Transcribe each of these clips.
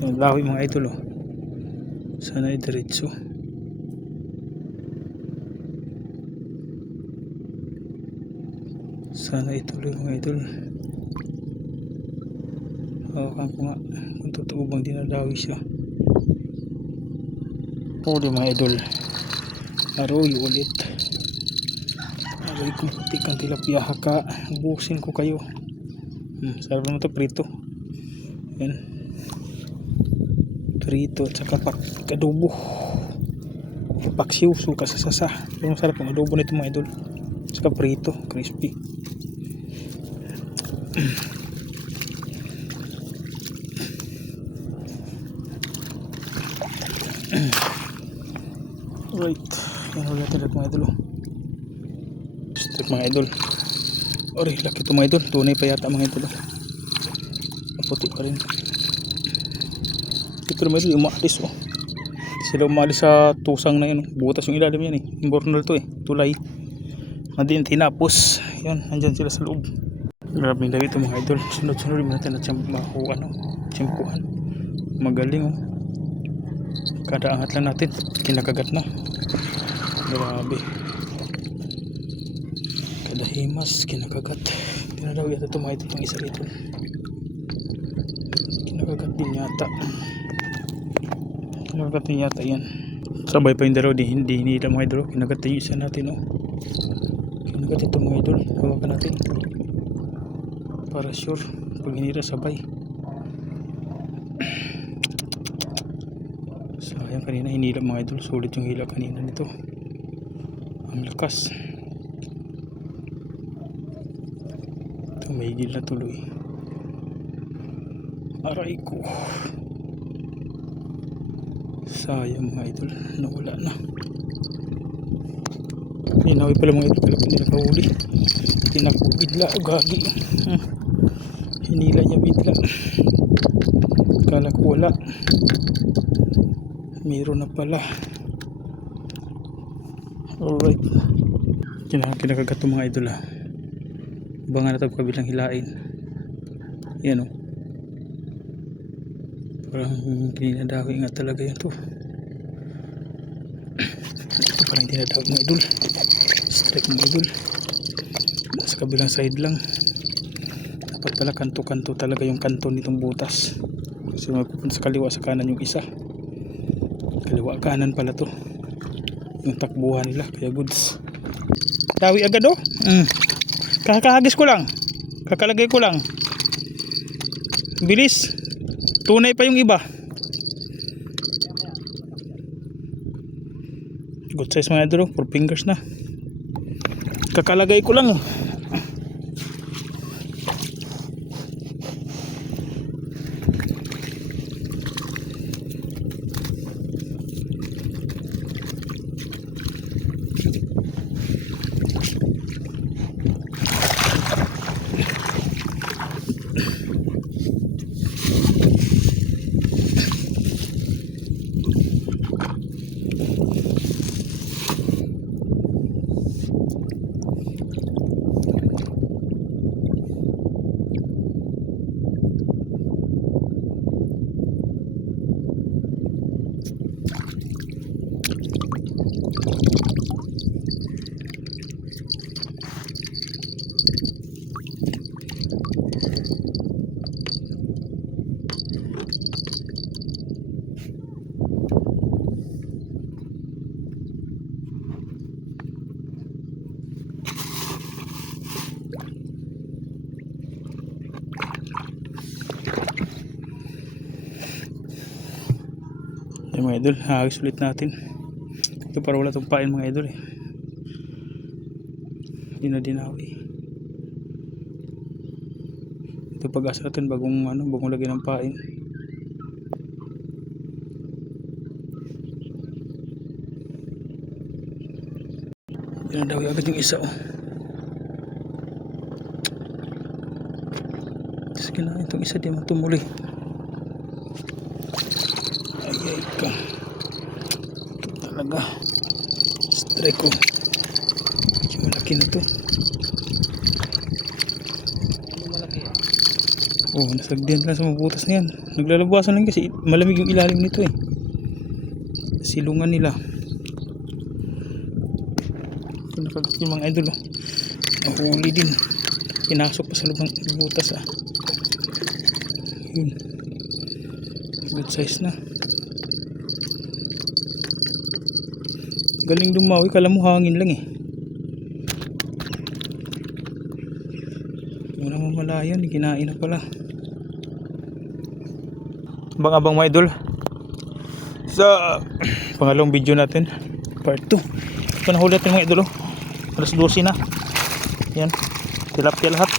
Ang lawi mga idol oh. Sana ay diretso. Sana ituloy mga idol. Hawakan ko nga kung totoo bang dinadawi siya. Huli mga idol. Aroy ulit. Aroy kung putikang tilapia haka. Busin ko kayo. Sarap naman ito prito. Yan. Prito at saka adobo. Paksiw, suka sa sasa. Pero masarap ang adobo nito mga idol. At saka prito, crispy. Right, yan ulit ulit mga idol. Strike mga idol. Ori, laki ito mga idol. Tunay pa yata mga idol. Puti pa rin. Ito mga idol, umaalis oh. Sila umalis sa tusang na yun. Butas yung ilalim yan eh. Imbornal to eh. Tulay. Hindi tinapos. Yan, andyan sila sa loob. Maraming lawi ito mga idol. Sunod-sunod natin at tsimpuhan. Magaling oh. Kada angat lang natin kinakagat na. Grabe. Kada himas kinakagat. Tinadaw yata ito mga itong isa rito. Kinakagat din yata. Kinakagat din yata yan. Sabay pa yung dalaw. Hindi hinila mga idol. Kinagat din yung isa natin oh. Kinagat ito mga idol. Hawakan natin. Para sure. Pag hinila sabay. Sayang kanina hinila mga idol. Sulit yung hila kanina nito. Ang lakas. Tumigil na tuloy. Aray ko. Sayang mga idol. Nawala na. Hinawi pala mga idol. Kala pa nila kahuli. Tinakbo bigla. Gagi. Hinila niya bigla. Kala ko wala. Meron na pala. Alright. Kinakagat ito mga idol ha. Bangan na ito kabilang hilain. Yan o. Parang dinadawi nga talaga yun to. Ito parang dinadawi mga idol. Strike mga idol. Sa kabilang side lang. Dapat pala kanto-kanto talaga yung kanto nitong butas. Kasi magpupunta sa kaliwa sa kanan yung isa. Kaliwa kanan pala to yung takbuhan nila, kaya goods. Dawi agad oh. Kakahagis ko lang, kakalagay ko lang, bilis. Tunay pa yung iba. Good size mga idol, 4 fingers na. Kakalagay ko lang. Yung mga idol, hagis ulit natin. Ito para wala itong pain mga idol eh. Hindi na dinawi. Ito pag-asa natin bagong lagyan ng pain. Dinadawi agad yung isa oh. Tapos kinain itong isa, di matumuloy. Ay ka. Ito talaga. Strike ko. Medyo malaki na to. Oh, nasagdian lang sa mga butas na yan. Naglalabasan lang kasi malamig yung ilalim nito eh. Silungan nila. Ito nakagat yung mga idol oh. Nahuli din. Pinasok pa sa loob ng butas ah. Yun. Good size na. Galing dumawi, kala mo hangin lang eh. Muna mamalayan, kinain na pala. Abang-abang mga idol sa pangalawang video natin, part 2. Ito na huli natin mga idol oh. Alas 12 na. Yan, tilapia lahat.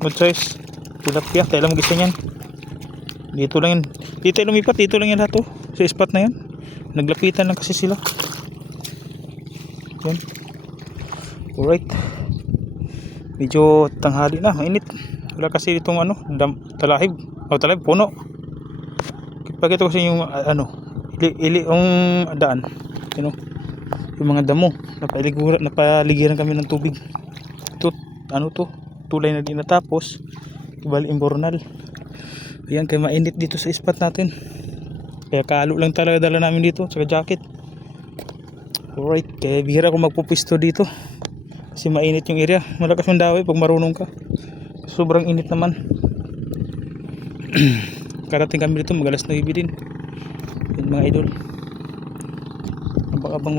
Good size tilapia, kaya lang gusto niyan. Dito lang yan, dito lumipat, dito lang yan lahat oh. Sa spot na yan, naglapitan lang kasi sila. Yan. Alright, medyo tanghali na, mainit. Wala kasi itong ano, talahib o talahib, puno. Pag ito kasi yung yung daan, you know, yung mga damo, napaligiran kami ng tubig. Ito, ano to, tulay na din natapos, ibali imbornal. Ayan, kaya mainit dito sa spot natin. Kaya kalo lang talaga dala namin dito, saka jacket. Alright, kaya bihira ako magpupisto dito. Kasi mainit yung area, malakas yung daway pag marunong ka. Sobrang init naman. Karating kami dito mag alas 9 din. Yan mga idol. Abang-abang